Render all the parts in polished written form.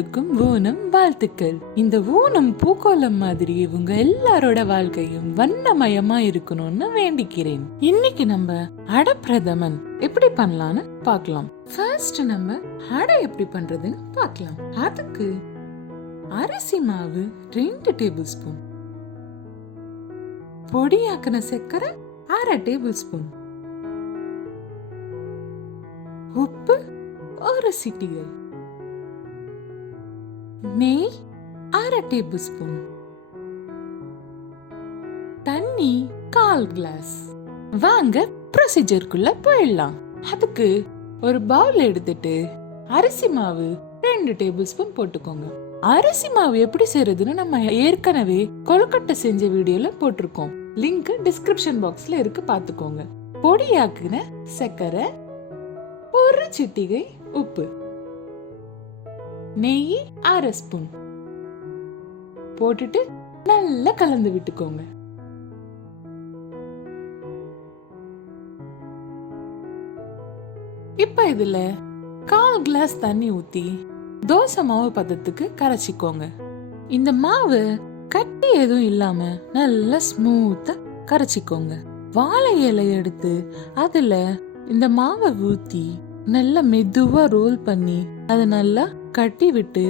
எல்லோருக்கும் ஓணம் வாழ்த்துக்கள். இந்த ஓணம் பூக்கோளம் மாதிரி இவங்க எல்லாரோட வாழ்க்கையும் வண்ணமயமா இருக்கணும்னு வேண்டிக்கிறேன். இன்னைக்கு நம்ம அடை பிரதமன் எப்படி பண்ணலாம்னு பார்க்கலாம். ஃபர்ஸ்ட் நம்ம அடை எப்படி பண்றதுன்னு பார்க்கலாம். அதுக்கு அரிசி மாவு 2 டேபிள் ஸ்பூன், பொடியாக்கின சர்க்கரை 1/2 டேபிள் ஸ்பூன், உப்பு 1 சிட்டிகை, நெய் 1/2 டேபிள் ஸ்பூன், தண்ணி 1/4 கிளாஸ். வாங்க ப்ரொசீஜருக்குள்ள போயிடலாம். அதுக்கு ஒரு பவுல் எடுத்துட்டு அரிசி மாவு 2 டேபிள் ஸ்பூன் போட்டுக்கோங்க. அரிசி மாவு எப்படி செய்யறதுன்னு நம்ம ஏற்கனவே கொழுக்கட்டை செஞ்ச வீடியோல போட்டிருக்கோம். லிங்க் டிஸ்கிரிப்ஷன் பாக்ஸ்ல இருக்கு, பாத்துக்கோங்க. பொடியாக்குன சர்க்கரை 1 சிட்டிகை, உப்பு, நெய் 1/2 ஸ்பூன் போட்டுட்டு நல்லா கலந்து விட்டுக்கோங்க. இப்ப இதுல 1/4 கிளாஸ் தண்ணி ஊத்தி தோசை மாவு பதத்துக்கு கரைச்சிக்கோங்க. இந்த மாவு கட்டி எதுவும் இல்லாம நல்லா ஸ்மூத்தா கரைச்சிக்கோங்க. வாழை இலை எடுத்து அதுல இந்த மாவை ஊத்தி நல்லா மெதுவா ரோல் பண்ணி அதை நல்லா கட்டி விட்டு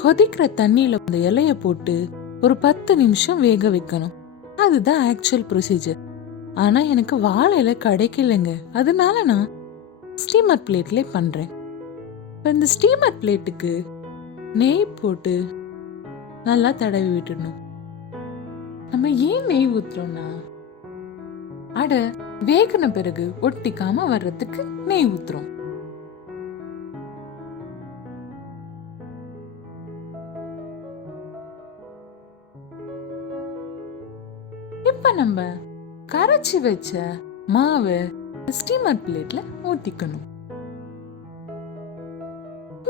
கொதிக்கிற தண்ணியில அந்த இலைய போட்டு ஒரு 10 நிமிஷம் வேக வைக்கணும். அதுதான் ஆக்சுவல் ப்ரொசீஜர். ஆனா எனக்கு வாழை இலை கிடைக்கலங்க, அதனால நான் ஸ்டீமர் பிளேட்ல பண்றேன். இந்த ஸ்டீமர் பிளேட்டுக்கு நெய் போட்டு நல்லா தடவி விட்டுடணும். நம்ம ஏன் நெய் ஊத்துறோம்னா அடை வேகின பிறகு ஒட்டிக்காம வர்றதுக்கு நெய் ஊத்துறோம். இப்ப நம்ம கரைச்சி வச்ச மாவை ஸ்டீமர் பிளேட்ல ஊத்திக்கணும்.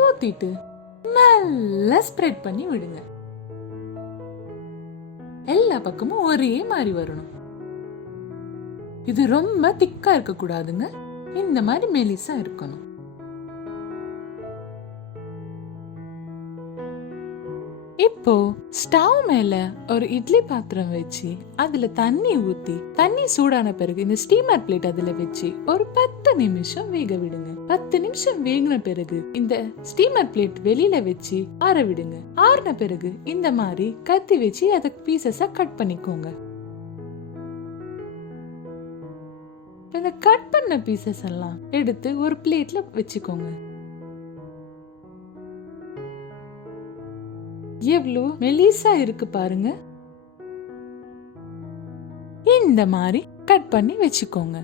ஊத்திட்டு நல்லா ஸ்ப்ரெட் பண்ணி விடுங்க. எல்லா பக்கமும் ஒரே மாதிரி வரணும். இது ரொம்ப திக்கா இருக்க கூடாதுங்க, இந்த மாதிரி மெலிசா இருக்கணும். இப்போ ஸ்டவ் மேல ஒரு இட்லி பாத்திரம் வச்சு அதுல தண்ணி ஊத்தி தண்ணி சூடான பிறகு இந்த ஸ்டீமர் பிளேட் அதுல வச்சு ஒரு 10 நிமிஷம் வேக விடுங்க. 10 நிமிஷம் வேகின பிறகு இந்த ஸ்டீமர் பிளேட் வெளியில வச்சு ஆற விடுங்க. ஆறின பிறகு இந்த மாதிரி கத்தி வச்சு அதை பீசஸா கட் பண்ணிக்கோங்க. இந்த கட் பண்ண பீசஸ் எல்லாம் எடுத்து ஒரு பிளேட்ல வச்சுக்கோங்க. எவ்வளவு மெலிசா இருக்கு பாருங்க. இந்த மாதிரி கட் பண்ணி வச்சுக்கோங்க.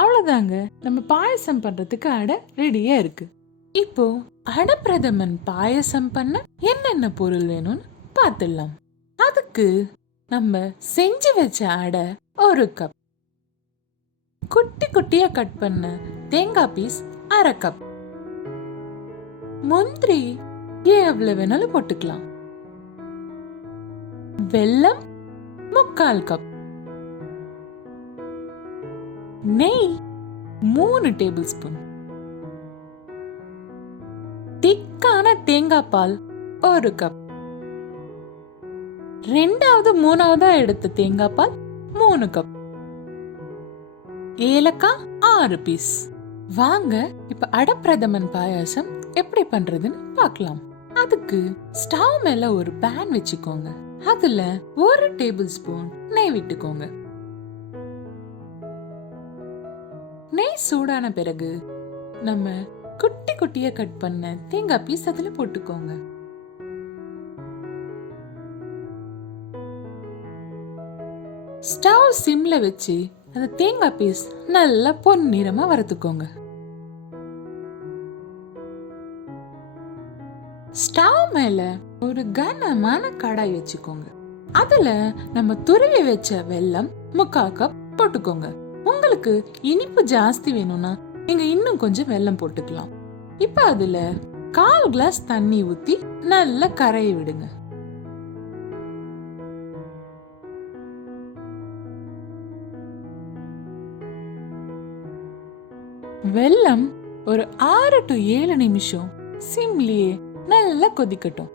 அவ்வளவுதாங்க, நம்ம பாயசம் பண்றதுக்கு அடை ரெடியா இருக்கு. இப்போ அடை பிரதமன் பாயசம் பண்ண என்னென்ன பொருள் வேணும்னு பார்த்துடலாம். அதுக்கு நம்ம செஞ்சு வச்ச அடை 1 கப், குட்டி குட்டியா கட் பண்ண தேங்காய் பீஸ் 1/2 கப், முந்திரி எவ்வளவு வேணாலும் போட்டுக்கலாம், வெல்லம் 3/4 கப், நெய் 3 டேபிள் ஸ்பூன், திக்கான தேங்காய் பால் 1 கப், 2வது 3வதா எடுத்த தேங்காய் பால் 3 கப், ஏலக்காய் 6 பீஸ். வாங்க இப்ப அடை பிரதமன் பாயாசம் எப்படி பண்றதுன்னு பார்க்கலாம். அதுக்கு ஸ்டவ் மேல ஒரு பேன் வச்சுக்கோங்க. அதுல 1 டேபிள் ஸ்பூன் நெய் விட்டுக்கோங்க. நெய் சூடான பிறகு நம்ம குட்டி குட்டியா கட் பண்ண தேங்காய் பீஸ் அதுல போட்டுக்கோங்க. ஸ்டவ் சிம்ல வச்சு அந்த தேங்காய் பீஸ் நல்லா பொன்னிறமா வறுத்துக்கோங்க. ஸ்டவ் மேல ஒரு கனமான கடாய் வச்சுக்கோங்க. அதுல நம்ம துருவி வச்ச வெல்லம் 3/4 கப் போட்டுக்கோங்க. உங்களுக்கு இனிப்பு ஜாஸ்தி வேணும்னா நீங்க இன்னும் கொஞ்சம் வெல்லம் போட்டுக்கலாம். இப்ப அதுல 1/4 கிளாஸ் தண்ணி ஊத்தி நல்லா கரைய விடுங்க. வெல்லம் ஒரு 6 to 7 நிமிஷம் சிம்லியே நல்லா கொதிக்கட்டும்.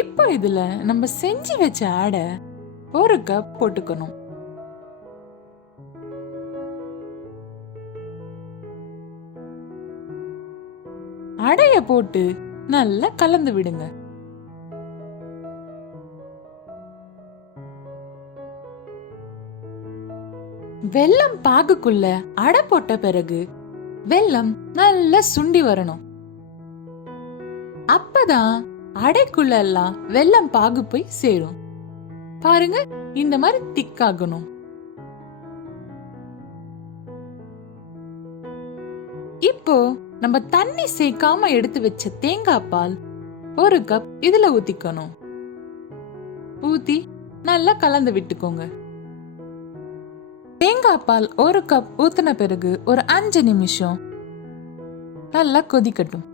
இப்போ இதுல நம்ம செஞ்சு வச்ச அடை 1 கப் போட்டுக்கணும். அடைய போட்டு நல்லா கலந்து விடுங்க. வெல்லம் பாகுக்குள்ள அடை போட்ட பிறகு வெல்லம் நல்லா சுண்டி வரணும். அப்பதான் அடைக்குள்ள எல்லாம் வெல்லம் பாகு போய் சேரும். பாருங்க, இந்த மாதிரி திக்காகணும். இப்போ நம்ம தண்ணி சேர்க்காம எடுத்து வச்ச தேங்காய் பால் 1 கப் இதுல ஊத்திக்கணும். ஊத்தி நல்லா கலந்து விட்டுக்கோங்க. தேங்காய் பால் 1 கப் ஊத்தின பிறகு ஒரு 5 நிமிஷம் நல்லா கொதிக்கட்டும்.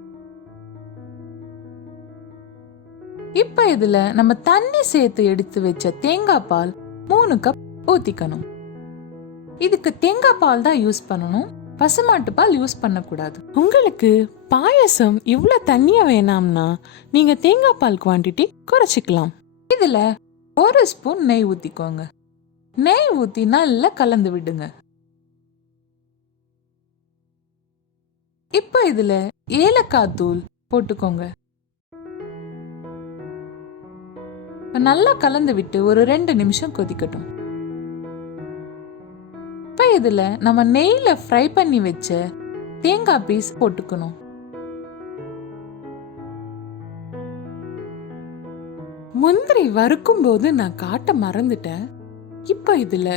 இப்ப இதுல நம்ம தண்ணி சேர்த்து எடுத்து வச்ச தேங்காய் பால் 3 கப் ஊத்திக்கணும். இதுக்கு தேங்காய் பால் தான் யூஸ் பண்ணணும், பசுமாட்டு பால் யூஸ் பண்ண கூடாது. உங்களுக்கு பாயசம் இவ்வளவு தண்ணியா வேணாம்னா நீங்க தேங்காய் பால் குவாண்டிட்டி குறைச்சிக்கலாம். இதுல 1 ஸ்பூன் நெய் ஊத்திக்கோங்க. நெய் ஊத்தி நல்லா கலந்து விடுங்க. இப்ப இதுல ஏலக்காய் தூள் போட்டுக்கோங்க. நல்லா கலந்து விட்டு ஒரு 2 நிமிஷம் கொதிக்கட்டும். இப்ப இதுல நம்ம நெய்ல ஃப்ரை பண்ணி வச்ச தேங்காய் பீஸ் போட்டுக்கணும். முந்திரி வறுக்கும் போது நான் காட்ட மறந்துட்டேன். இப்ப இதுல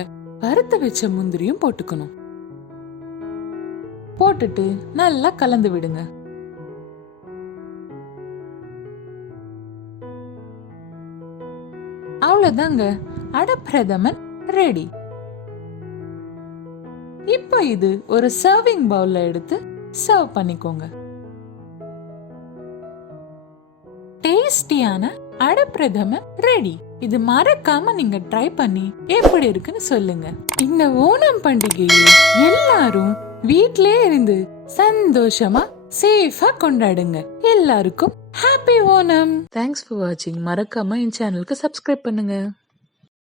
வறுத்து வச்ச முந்திரியும் போட்டுக்கணும். போட்டுட்டு நல்லா கலந்து விடுங்க. அவ்வளவுதாங்க, அடை பிரதமன் ரெடி. இப்போ இது ஒரு சர்விங் பவுல்ல எடுத்து சர்வ் பண்ணிக்கோங்க. டேஸ்டியான அடை பிரதமன் ரெடி. இது மறக்காம நீங்க ட்ரை பண்ணி எப்படி இருக்குன்னு சொல்லுங்க. இந்த ஓணம் பண்டிகையை எல்லாரும் வீட்லயே இருந்து சந்தோஷமா சேஃபா கொண்டாடுங்க. எல்லாருக்கும் ஹாப்பி ஓணம். தேங்க்ஸ் ஃபார் வாட்சிங். மறக்காம என் சேனலுக்கு சப்ஸ்கிரைப் பண்ணுங்க.